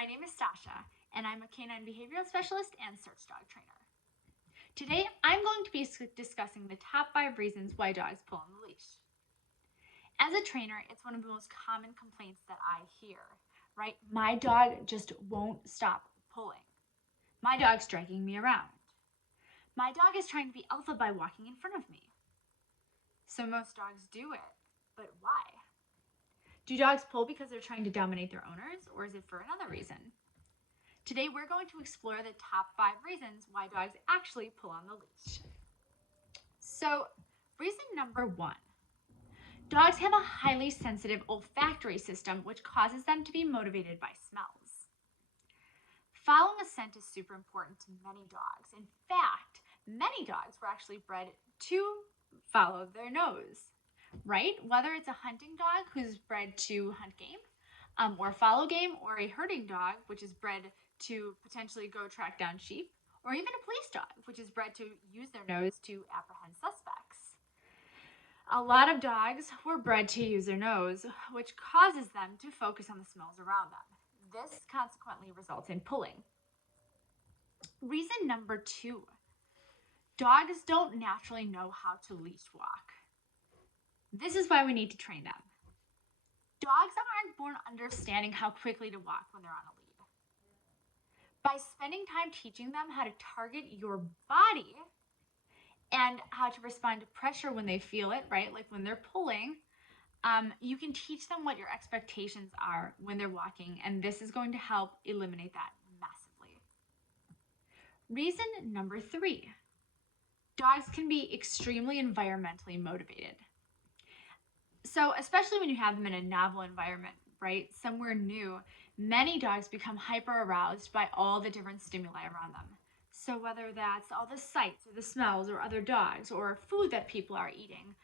my name is Sasha, and I'm a canine behavioral specialist and search dog trainer. Today, I'm going to be discussing the top 5 reasons why dogs pull on the leash. As a trainer, it's one of the most common complaints that I hear, right? My dog just won't stop pulling. My dog's dragging me around. My dog is trying to be alpha by walking in front of me. So most dogs do it, but why? Do dogs pull because they're trying to dominate their owners, or is it for another reason? Today, we're going to explore the top 5 reasons why dogs actually pull on the leash. So, reason number 1. Dogs have a highly sensitive olfactory system, which causes them to be motivated by smells. Following a scent is super important to many dogs. In fact, many dogs were actually bred to follow their nose, right? Whether it's a hunting dog who's bred to hunt game, or follow game, or a herding dog, which is bred to potentially go track down sheep, or even a police dog, which is bred to use their nose to apprehend suspects. A lot of dogs were bred to use their nose, which causes them to focus on the smells around them. This consequently results in pulling. Reason number 2. Dogs don't naturally know how to leash walk. This is why we need to train them. Dogs aren't born understanding how quickly to walk when they're on a lead. By spending time teaching them how to target your body and how to respond to pressure when they feel it, right? Like when they're pulling, you can teach them what your expectations are when they're walking, and this is going to help eliminate that massively. Reason number 3. Dogs can be extremely environmentally motivated. So especially when you have them in a novel environment, right? Somewhere new, many dogs become hyper aroused by all the different stimuli around them. So whether that's all the sights or the smells or other dogs or food that people are eating,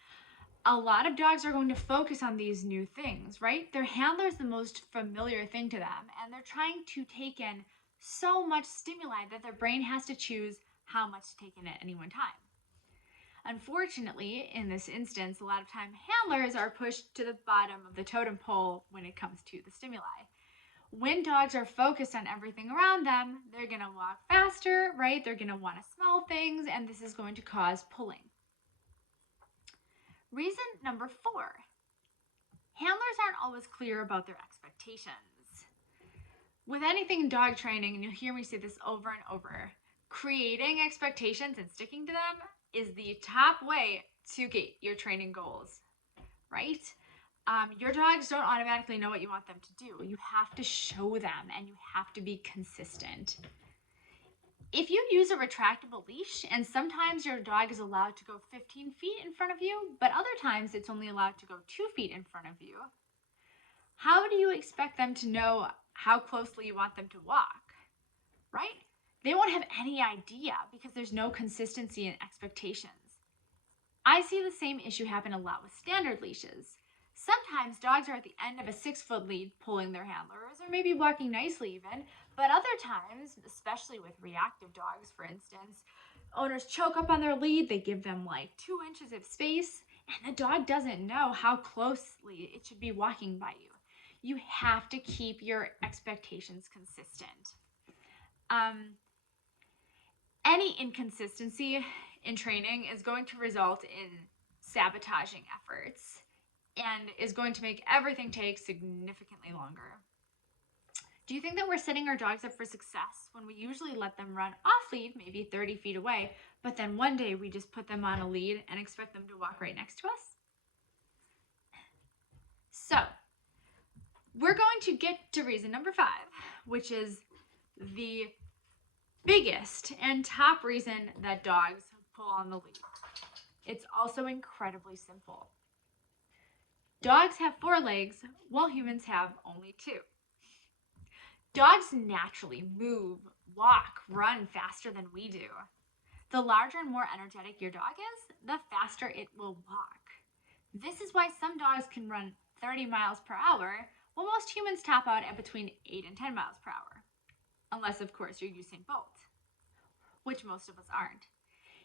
a lot of dogs are going to focus on these new things, right? Their handler is the most familiar thing to them, and they're trying to take in so much stimuli that their brain has to choose how much to take in at any one time. Unfortunately, in this instance, a lot of time handlers are pushed to the bottom of the totem pole when it comes to the stimuli. When dogs are focused on everything around them, they're going to walk faster, right? They're going to want to smell things, and this is going to cause pulling. Reason number 4. Handlers aren't always clear about their expectations. With anything in dog training, and you'll hear me say this over and over, creating expectations and sticking to them is the top way to get your training goals, right? Your dogs don't automatically know what you want them to do. You have to show them, and you have to be consistent. If you use a retractable leash, and sometimes your dog is allowed to go 15 feet in front of you, but other times it's only allowed to go 2 feet in front of you, how do you expect them to know how closely you want them to walk, right? They won't have any idea because there's no consistency in expectations. I see the same issue happen a lot with standard leashes. Sometimes dogs are at the end of a 6-foot lead pulling their handlers, or maybe walking nicely even, but other times, especially with reactive dogs, for instance, owners choke up on their lead, they give them like 2 inches of space, and the dog doesn't know how closely it should be walking by you. You have to keep your expectations consistent. Any inconsistency in training is going to result in sabotaging efforts and is going to make everything take significantly longer. Do you think that we're setting our dogs up for success when we usually let them run off lead, maybe 30 feet away, but then one day we just put them on a lead and expect them to walk right next to us? So, we're going to get to reason number 5, which is the biggest and top reason that dogs pull on the lead. It's also incredibly simple. Dogs have 4 legs, while humans have only 2. Dogs naturally move, walk, run faster than we do. The larger and more energetic your dog is, the faster it will walk. This is why some dogs can run 30 miles per hour, while most humans top out at between 8 and 10 miles per hour. Unless, of course, you're Usain Bolt, which most of us aren't.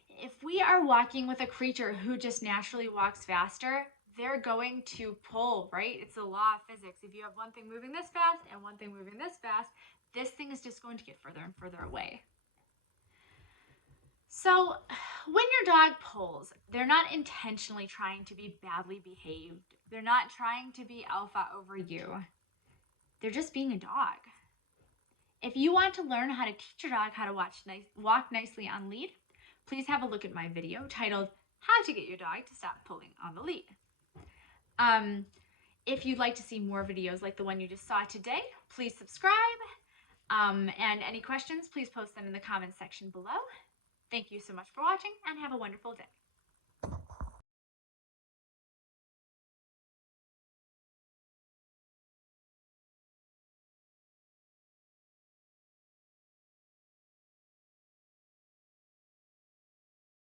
If we are walking with a creature who just naturally walks faster, they're going to pull, right? It's a law of physics. If you have one thing moving this fast and one thing moving this fast, this thing is just going to get further and further away. So when your dog pulls, they're not intentionally trying to be badly behaved. They're not trying to be alpha over you. They're just being a dog. If you want to learn how to teach your dog how to walk nicely on lead, please have a look at my video titled How to Get Your Dog to Stop Pulling on the Lead. If you'd like to see more videos like the one you just saw today, please subscribe. And any questions, please post them in the comments section below. Thank you so much for watching and have a wonderful day.